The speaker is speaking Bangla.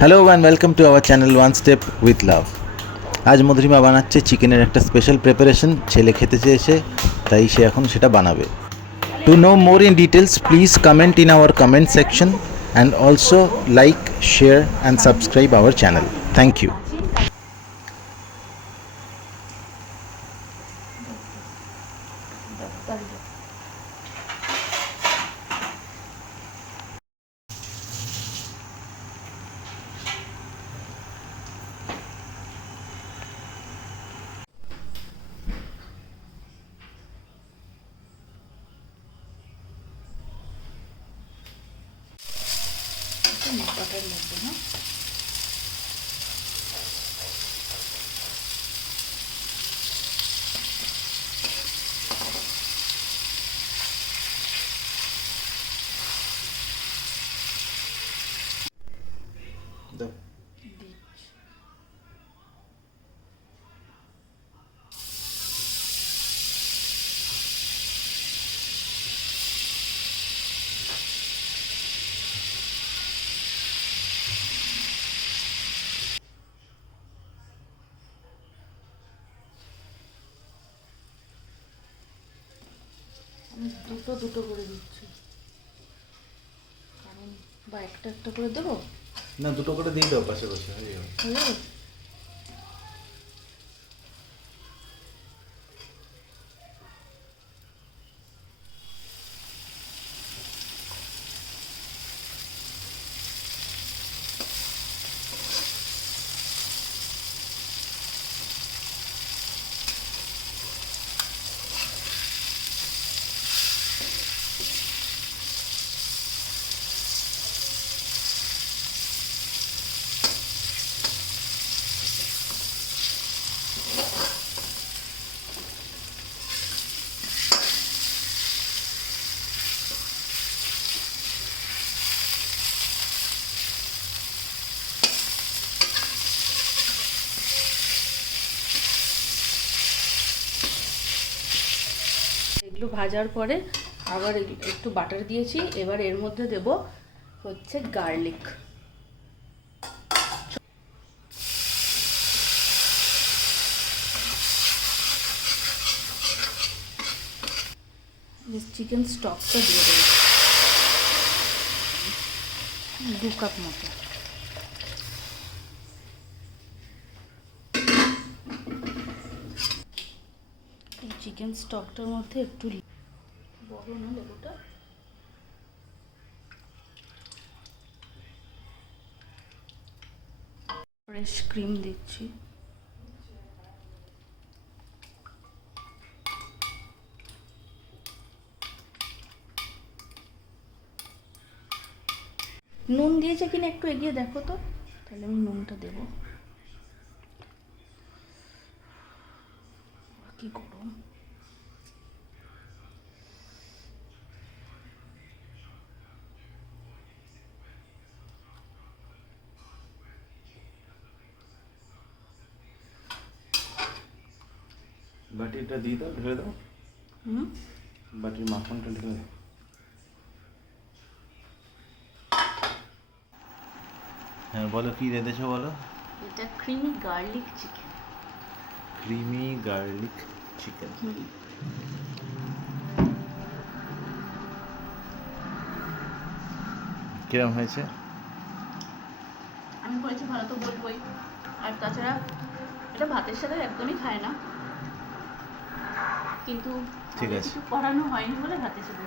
Hello and welcome to our channel one step with love. আজ মধুরিমা বানাচ্ছে চিকেনের একটা স্পেশাল প্রিপারেশন। ছেলে খেতে চেয়েছে, তাই সে এখন সেটা বানাবে। To know more in details please comment in our comment section and also like, share and subscribe our channel. Thank you. Butter লাগবে না। আমি দুটো দুটো করে দিচ্ছি, কারণ বা একটা একটা করে দেবো। না, দুটো করে দিয়ে দাও, পাশে পাশে হয়ে যাবে। হয়ে যাবে? এগুলো ভাজার পরে আবার একটু বাটার দিয়েছি। এবার এর মধ্যে দেব হচ্ছে গার্লিক। চিকেন স্টকটা দিয়ে দেবো 2 কাপ মতো। এই চিকেন স্টকটার মধ্যে একটু বড় না লেবুটা, ফ্রেশ ক্রিম দিচ্ছি। নুন দিয়েছে কিনা একটু এগিয়ে দেখো তো, তাহলে আমি নুনটা দেবো। কি গরম! বাটিটা দিয়ে দাও, ঢেলে দাও। বাটির মাখনটা ঢেলে দাও। হ্যাঁ বলো, কি রেঁধেছো বলো। এটা creamy garlic chicken. Creamy garlic chicken. কিরম হয়েছে? আমি বলেছি ভালো তো বলবোই, আর তাছাড়া এটা ভাতের সাথে একদমই খায় না, কিন্তু ঠিক আছে। কিছু করানো হয়নি বলে ভাতের সাথে